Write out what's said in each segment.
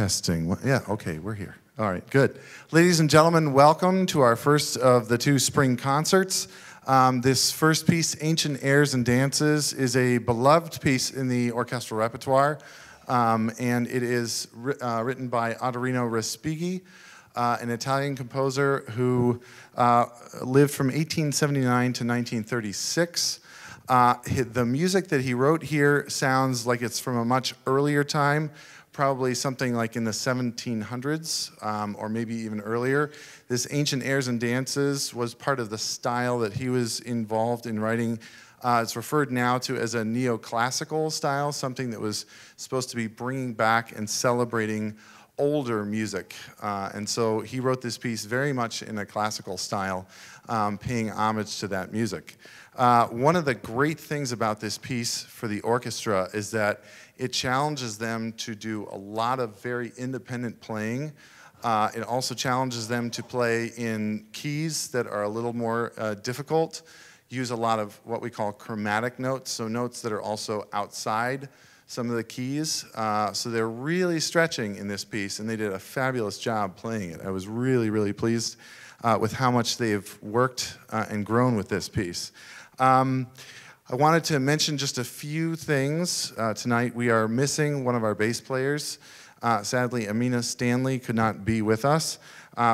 Testing. Yeah, okay, we're here. All right, good. Ladies and gentlemen, welcome to our first of the two spring concerts. This first piece, Ancient Airs and Dances, is a beloved piece in the orchestral repertoire, and it is written by Ottorino Respighi, an Italian composer who lived from 1879 to 1936. The music that he wrote here sounds like it's from a much earlier time, probably something like in the 1700s, or maybe even earlier. This Ancient Airs and Dances was part of the style that he was involved in writing. It's referred now to as a neoclassical style, something that was supposed to be bringing back and celebrating older music. And so he wrote this piece very much in a classical style, paying homage to that music. One of the great things about this piece for the orchestra is that it challenges them to do a lot of very independent playing. It also challenges them to play in keys that are a little more difficult, use a lot of what we call chromatic notes, so notes that are also outside some of the keys. So they're really stretching in this piece, and they did a fabulous job playing it. I was really, really pleased with how much they've worked and grown with this piece. I wanted to mention just a few things tonight. We are missing one of our bass players. Sadly, Amina Stanley could not be with us.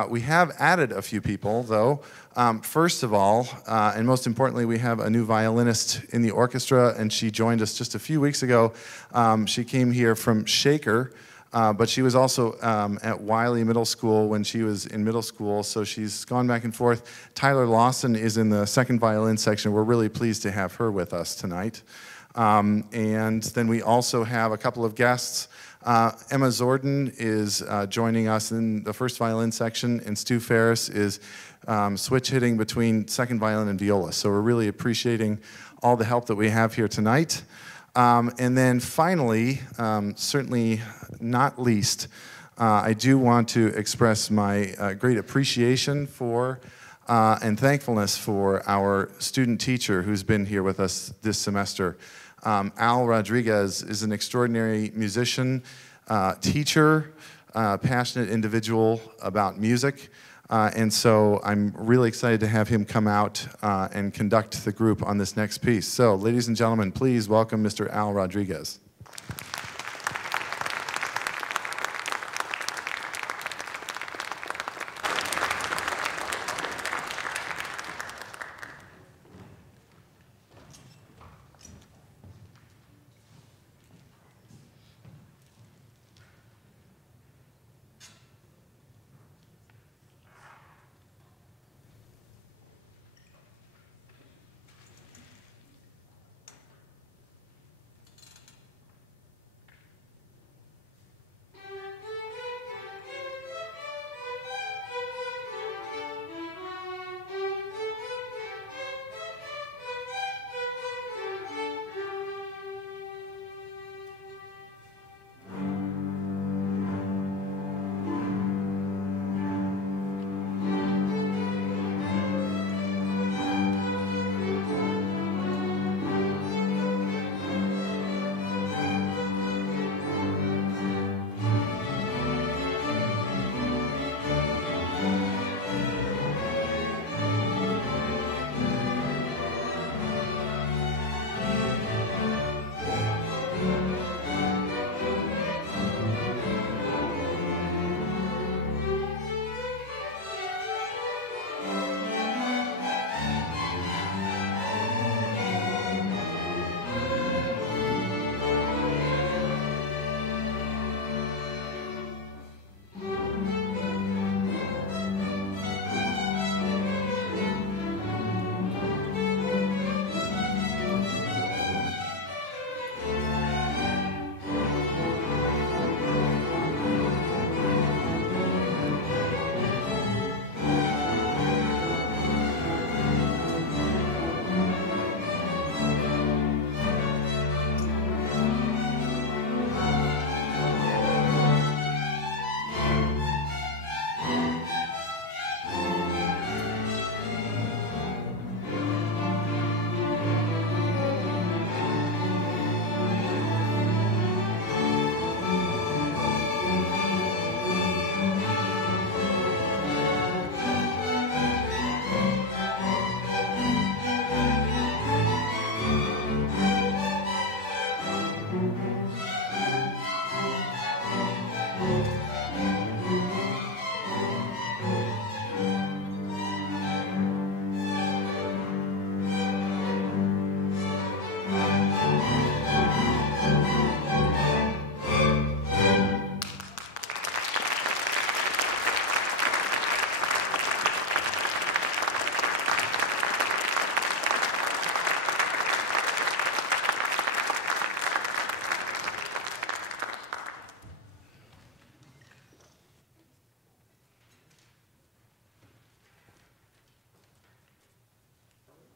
We have added a few people, though. First of all, and most importantly, we have a new violinist in the orchestra, and she joined us just a few weeks ago. She came here from Shaker, but she was also at Wiley Middle School when she was in middle school, so she's gone back and forth. Tyler Lawson is in the second violin section. We're really pleased to have her with us tonight. And then we also have a couple of guests. Emma Zorden is joining us in the first violin section, and Stu Ferris is switch hitting between second violin and viola. So we're really appreciating all the help that we have here tonight. And then finally, certainly not least, I do want to express my great appreciation for and thankfulness for our student teacher who's been here with us this semester. Al Rodriguez is an extraordinary musician, teacher, passionate individual about music. And so I'm really excited to have him come out and conduct the group on this next piece. So, ladies and gentlemen, please welcome Mr. Al Rodriguez.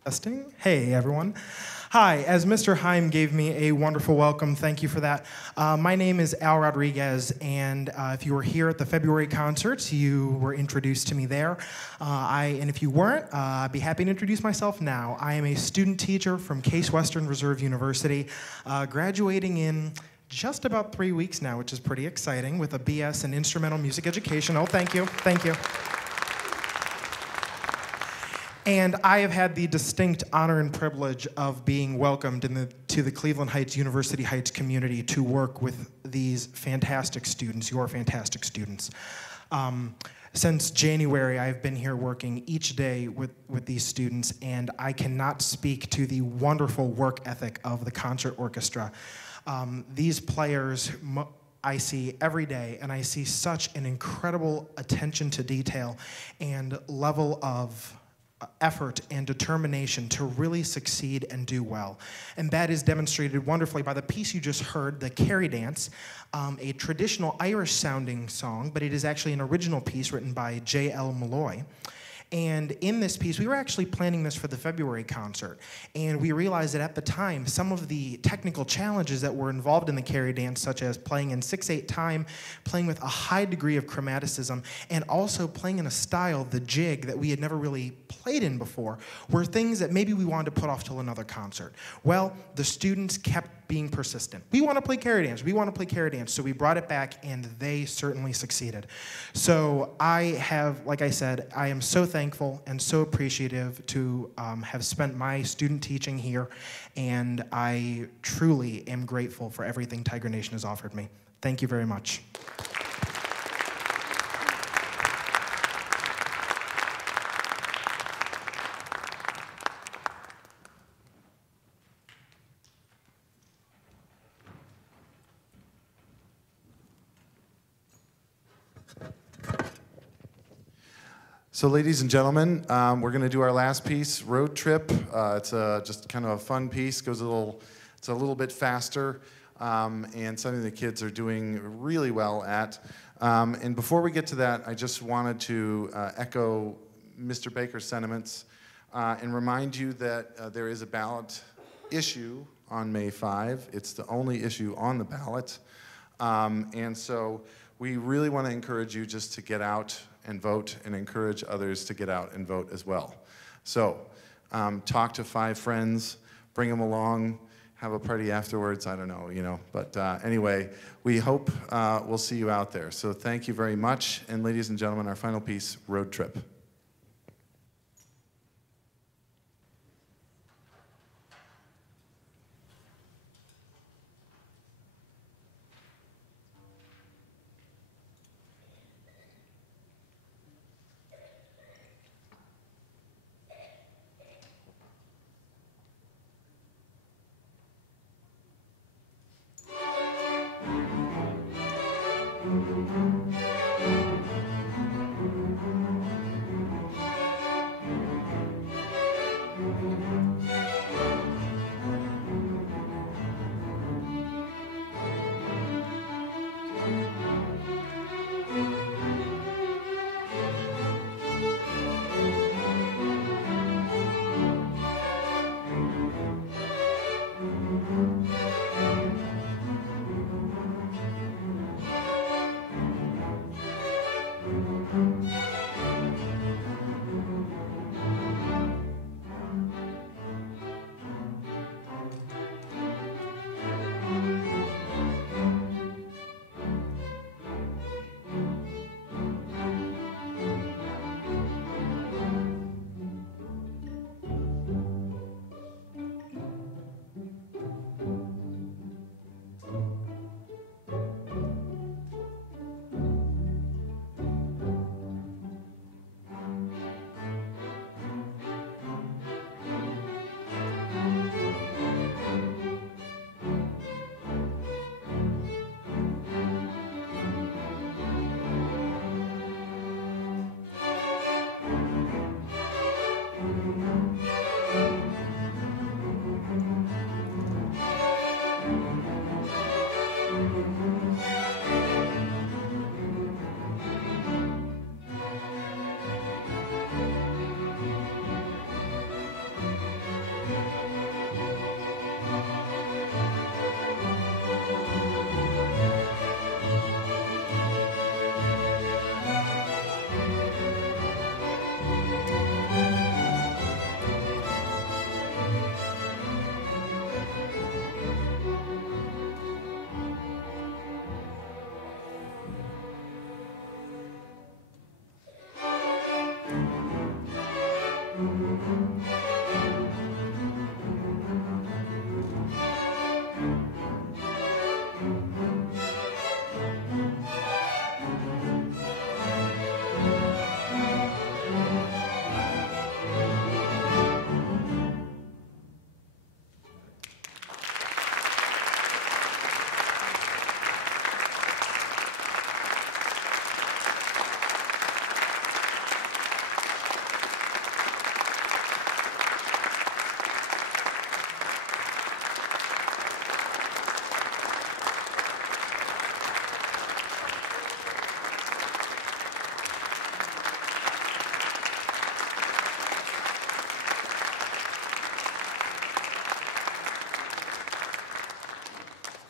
Testing. Hey, everyone. Hi, as Mr. Heim gave me a wonderful welcome, thank you for that. My name is Al Rodriguez, and if you were here at the February concerts, you were introduced to me there. And if you weren't, I'd be happy to introduce myself now. I am a student teacher from Case Western Reserve University, graduating in just about 3 weeks now, which is pretty exciting, with a BS in Instrumental Music Education. Oh, thank you, thank you. And I have had the distinct honor and privilege of being welcomed to the Cleveland Heights, University Heights community to work with these fantastic students, your fantastic students. Since January, I've been here working each day with these students, and I cannot speak to the wonderful work ethic of the concert orchestra. These players I see every day, and I see such an incredible attention to detail and level of effort and determination to really succeed and do well. And that is demonstrated wonderfully by the piece you just heard, the Carrie Dance, a traditional Irish-sounding song, but it is actually an original piece written by J.L. Malloy. And in this piece, we were actually planning this for the February concert, and we realized that at the time, some of the technical challenges that were involved in the Carrie Dance, such as playing in 6/8 time, playing with a high degree of chromaticism, and also playing in a style, the jig, that we had never really played in before, were things that maybe we wanted to put off till another concert. Well, the students kept being persistent. We want to play Carrie Dance, we want to play Carrie Dance, so we brought it back, and they certainly succeeded. So like I said, I am so thankful and so appreciative to have spent my student teaching here, and I truly am grateful for everything Tiger Nation has offered me. Thank you very much. So ladies and gentlemen, we're going to do our last piece, Road Trip. It's just kind of a fun piece, it's a little bit faster, and something the kids are doing really well at. And before we get to that, I just wanted to echo Mr. Baker's sentiments and remind you that there is a ballot issue on May 5. It's the only issue on the ballot. And so we really want to encourage you just to get out and vote, and encourage others to get out and vote as well. So talk to 5 friends, bring them along, have a party afterwards, I don't know, but anyway, we hope we'll see you out there. So thank you very much, and ladies and gentlemen, our final piece, Road Trip.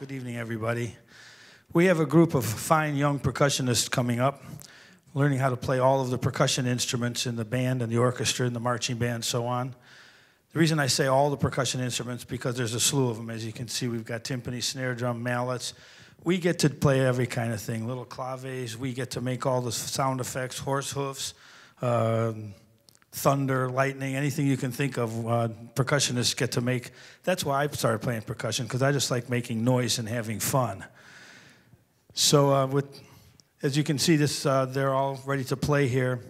Good evening, everybody. We have a group of fine young percussionists coming up, learning how to play all of the percussion instruments in the band and the orchestra and the marching band and so on. The reason I say all the percussion instruments because there's a slew of them. As you can see, we've got timpani, snare drum, mallets. We get to play every kind of thing, little claves. We get to make all the sound effects, horse hoofs, thunder, lightning, anything you can think of, percussionists get to make. That's why I started playing percussion, because I just like making noise and having fun. So as you can see, they're all ready to play here.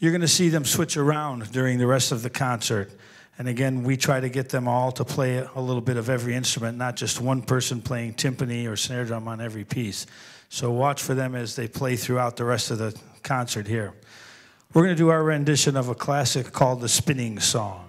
You're going to see them switch around during the rest of the concert. And again, we try to get them all to play a little bit of every instrument, not just one person playing timpani or snare drum on every piece. So watch for them as they play throughout the rest of the concert here. We're going to do our rendition of a classic called The Spinning Song.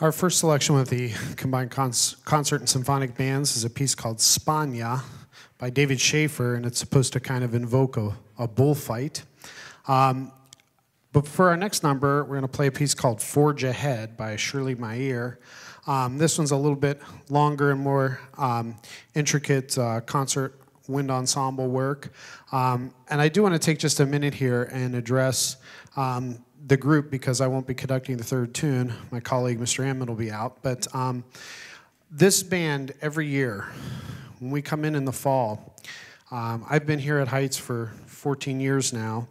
Our first selection with the combined concert and symphonic bands is a piece called Spagna by David Schaefer, and it's supposed to kind of invoke a bullfight. But for our next number, we're going to play a piece called Forge Ahead by Shirley Meyer. This one's a little bit longer and more intricate concert wind ensemble work. And I do want to take just a minute here and address the group, because I won't be conducting the third tune. My colleague, Mr. Ammon, will be out. But this band, every year, when we come in the fall, I've been here at Heights for 14 years now,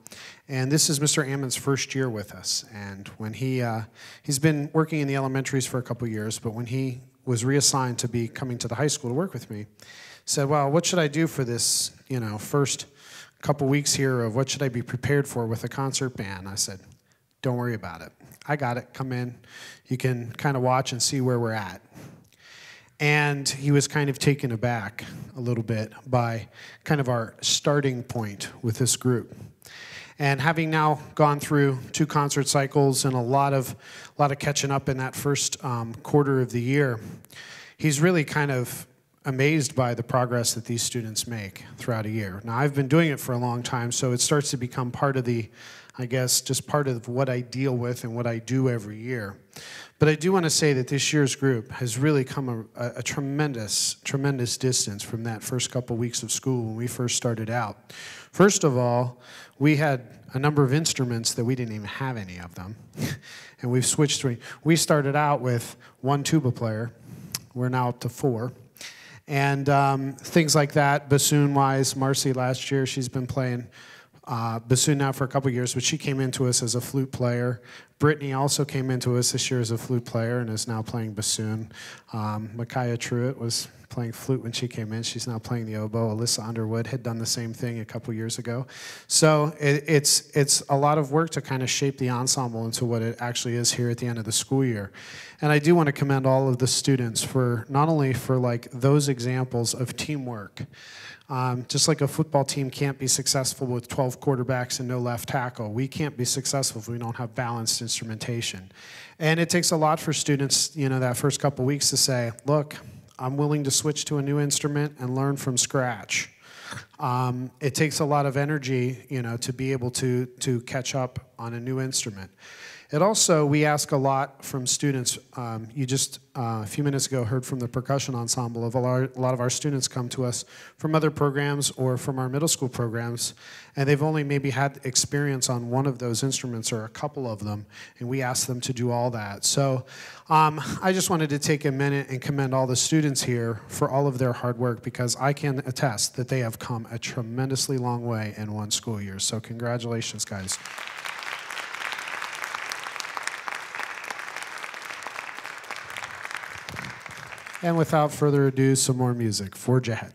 and this is Mr. Ammon's first year with us. And when he's been working in the elementaries for a couple years, but when he was reassigned to be coming to the high school to work with me, said, well, what should I do for this, first couple weeks here of what should I be prepared for with a concert band? I said, don't worry about it. I got it. Come in. You can kind of watch and see where we're at. And he was kind of taken aback a little bit by kind of our starting point with this group. And having now gone through 2 concert cycles and a lot of catching up in that first quarter of the year, he's really kind of amazed by the progress that these students make throughout a year. Now, I've been doing it for a long time, so it starts to become part of just part of what I deal with and what I do every year. But I do want to say that this year's group has really come a tremendous, tremendous distance from that first couple weeks of school when we first started out. First of all, we had a number of instruments that we didn't even have any of them. And we've switched to, we started out with 1 tuba player. We're now up to 4. And things like that, bassoon-wise, Marcy last year, she's been playing bassoon now for a couple years, but she came into us as a flute player. Brittany also came into us this year as a flute player and is now playing bassoon. Micaiah Truitt was playing flute when she came in. She's now playing the oboe. Alyssa Underwood had done the same thing a couple years ago. So it's a lot of work to kind of shape the ensemble into what it actually is here at the end of the school year. And I do want to commend all of the students for not only for like those examples of teamwork. Just like a football team can't be successful with 12 quarterbacks and no left tackle, we can't be successful if we don't have balanced instrumentation. And it takes a lot for students, that first couple weeks to say, look, I'm willing to switch to a new instrument and learn from scratch. It takes a lot of energy, to be able to catch up on a new instrument. It also, we ask a lot from students. You just, a few minutes ago, heard from the percussion ensemble. A lot of our students come to us from other programs or from our middle school programs, and they've only maybe had experience on one of those instruments or a couple of them, and we ask them to do all that. So I just wanted to take a minute and commend all the students here for all of their hard work, because I can attest that they have come a tremendously long way in 1 school year. So congratulations, guys. And without further ado, some more music. Forge Ahead.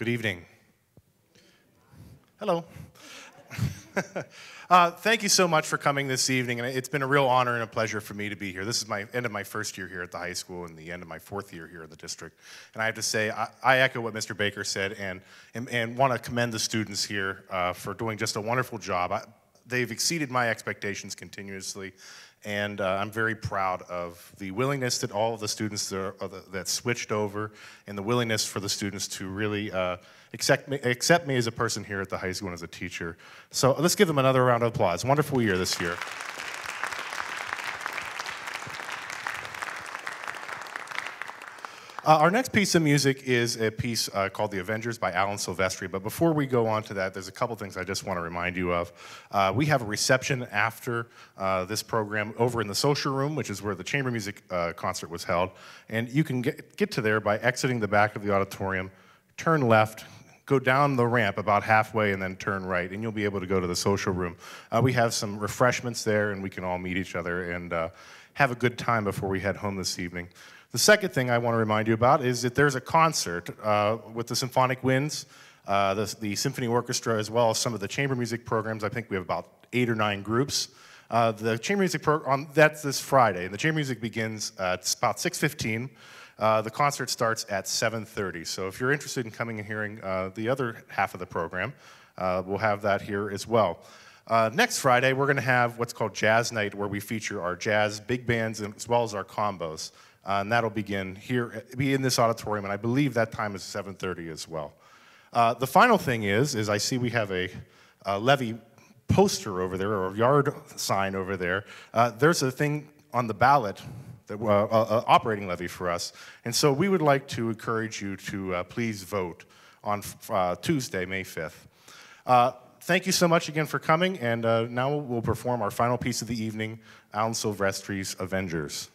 Good evening. Hello. Thank you so much for coming this evening, and it's been a real honor and a pleasure for me to be here. This is my end of my first year here at the high school and the end of my fourth year here in the district. And I have to say, I echo what Mr. Baker said and want to commend the students here for doing just a wonderful job. They've exceeded my expectations continuously, and I'm very proud of the willingness that all of the students that switched over and the willingness for the students to really accept me as a person here at the high school and as a teacher. So let's give them another round of applause. Wonderful year this year. Our next piece of music is a piece called The Avengers by Alan Silvestri. But before we go on to that, there's a couple things I just want to remind you of. We have a reception after this program over in the social room, which is where the chamber music concert was held. And you can get to there by exiting the back of the auditorium, turn left, go down the ramp about halfway, and then turn right, and you'll be able to go to the social room. We have some refreshments there, and we can all meet each other and have a good time before we head home this evening. The second thing I want to remind you about is that there's a concert with the Symphonic Winds, the Symphony Orchestra, as well as some of the chamber music programs. I think we have about 8 or 9 groups. The chamber music program, that's this Friday, and the chamber music begins at about 6:15. The concert starts at 7:30. So if you're interested in coming and hearing the other half of the program, we'll have that here as well. Next Friday, we're going to have what's called Jazz Night, where we feature our jazz big bands as well as our combos. And that'll begin here, be in this auditorium, and I believe that time is 7:30 as well. The final thing is I see we have a levy poster over there, or a yard sign over there. There's a thing on the ballot, that operating levy for us, and so we would like to encourage you to please vote on Tuesday, May 5th. Thank you so much again for coming, and now we'll perform our final piece of the evening, Alan Silvestri's Avengers.